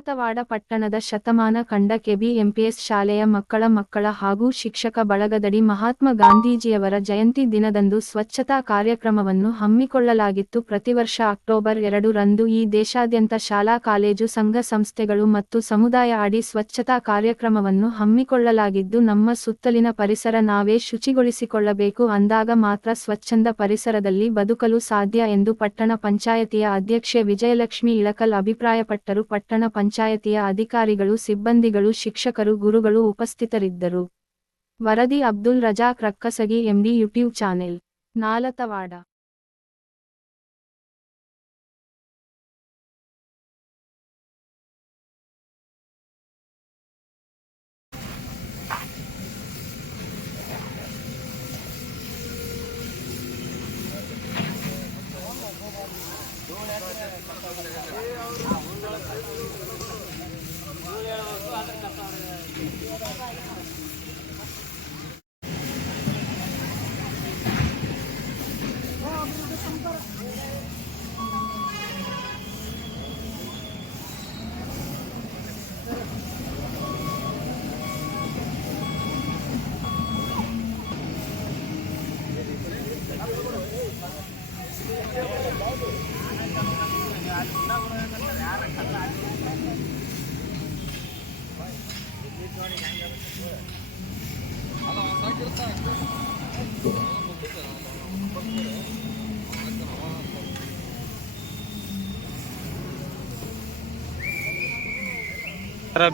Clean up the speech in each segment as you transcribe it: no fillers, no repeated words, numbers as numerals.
ನಾಲತವಾಡ ಪಟ್ಟಣದ ಶತಮಾನ ಕಂಡ ಕೆಬಿಎಂಪಿಎಸ್ ಶಾಲೆಯ ಮಕ್ಕಳ ಹಾಗೂ ಶಿಕ್ಷಕ ಬಳಗದಡಿ ಮಹಾತ್ಮ ಗಾಂಧೀಜಿಯವರ ಜಯಂತಿ ದಿನದಂದು ಸ್ವಚ್ಛತಾ ಕಾರ್ಯಕ್ರಮವನ್ನು ಹಮ್ಮಿಕೊಳ್ಳಲಾಗಿತ್ತು. ಪ್ರತಿವರ್ಷ ಅಕ್ಟೋಬರ್ 2 ರಂದು ಈ ದೇಶಾದ್ಯಂತ ಶಾಲಾ ಕಾಲೇಜು ಸಂಘ ಸಂಸ್ಥೆಗಳು ಮತ್ತು ಸಮುದಾಯ ಅಡಿ ಸ್ವಚ್ಛತಾ ಕಾರ್ಯಕ್ರಮವನ್ನು ಹಮ್ಮಿಕೊಳ್ಳಲಾಗಿದ್ದು, ನಮ್ಮ ಸುತ್ತಲಿನ ಪರಿಸರ ನಾವೇ ಶುಚಿಗೊಳಿಸಿಕೊಳ್ಳಬೇಕು ಅಂದಾಗ ಮಾತ್ರ ಸ್ವಚ್ಛಂದ ಪರಿಸರದಲ್ಲಿ ಬದುಕಲು ಸಾಧ್ಯ ಎಂದು ಪಟ್ಟಣ ಪಂಚಾಯತಿಯ ಅಧ್ಯಕ್ಷೆ ವಿಜಯಲಕ್ಷ್ಮಿ ಇಳಕಲ್ ಅಭಿಪ್ರಾಯಪಟ್ಟರು. ಪಟ್ಟಣ ಪಂಚಾಯತಿಯ ಅಧಿಕಾರಿಗಳು, ಸಿಬ್ಬಂದಿಗಳು, ಶಿಕ್ಷಕರು, ಗುರುಗಳು ಉಪಸ್ಥಿತರಿದ್ದರು. ವರದಿ Abdul Razak Rakkasagi, MD, YouTube channel, Nalatawad.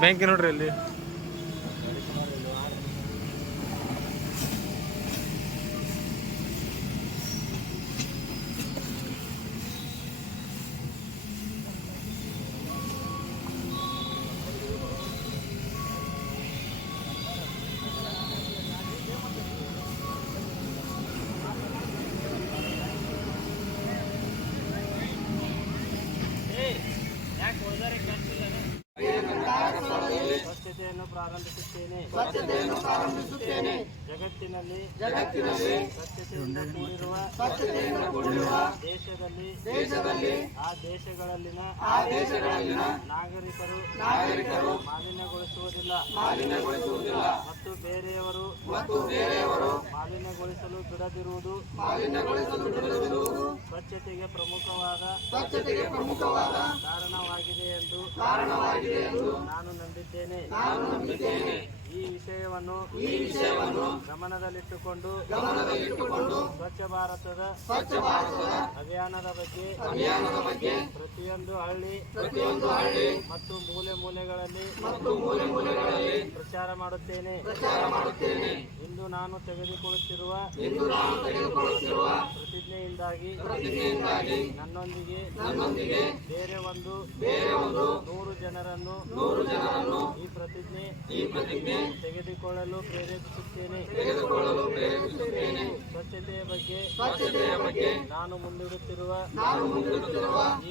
Bank ನೋಡ್ರಿ ಅಲ್ಲಿ ಸ್ವಚ್ಛತೆಯನ್ನು ಪ್ರಾರಂಭಿಸುತ್ತೇನೆ. ಜಗತ್ತಿನಲ್ಲಿ ಸ್ವಚ್ಛತೆಯಿಂದ ಕೂಡಿರುವ ದೇಶದಲ್ಲಿ ಆ ದೇಶಗಳಲ್ಲಿನ ನಾಗರಿಕರು ಮಾಲಿನ್ಯಗೊಳಿಸುವುದಿಲ್ಲ ಮತ್ತು ಬೇರೆಯವರು ಮಾಲಿನ್ಯಗೊಳಿಸಲು ಬಿಡದಿರುವುದು ಸ್ವಚ್ಛತೆಗೆ ಪ್ರಮುಖವಾದ ಕಾರಣವಾಗಿದೆ ಎಂದು ನಾನು ನಂಬಿದ್ದೇನೆ. ಈ ವಿಷಯವನ್ನು ಗಮನದಲ್ಲಿಟ್ಟುಕೊಂಡು ಸ್ವಚ್ಛ ಭಾರತದ ಅಭಿಯಾನದ ಬಗ್ಗೆ ಪ್ರತಿಯೊಂದು ಹಳ್ಳಿ ಮತ್ತು ಮೂಲೆಗಳಲ್ಲಿ ಪ್ರಚಾರ ಮಾಡುತ್ತೇನೆ. ಇಂದು ನಾನು ತೆಗೆದುಕೊಳ್ಳುತ್ತಿರುವ ಪ್ರತಿಜ್ಞೆಯಿಂದಾಗಿ ನನ್ನೊಂದಿಗೆ ಬೇರೆ ಒಂದು 100 ಜನರನ್ನು ಈ ಪ್ರತಿಜ್ಞೆ ತೆಗೆದುಕೊಳ್ಳಲು ಪ್ರೇರೇಪಿಸುತ್ತೇನೆ. ಸ್ವಚ್ಛತೆಯ ಬಗ್ಗೆ ನಾನು ಮುಂದಿಡುತ್ತಿರುವ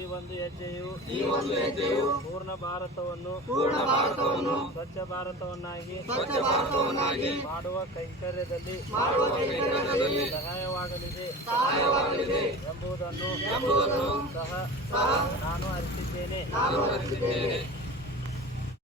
ಈ ಒಂದು ಹೆಜ್ಜೆಯು ಪೂರ್ಣ ಭಾರತವನ್ನು ಸ್ವಚ್ಛ ಭಾರತವನ್ನಾಗಿ ಮಾಡುವ ಕೈಂಕರ್ಯದಲ್ಲಿ ಸಹಾಯವಾಗಲಿದೆ ಎಂಬುದನ್ನು ಸಹ ನಾನು ಅರಿತಿದ್ದೇನೆ.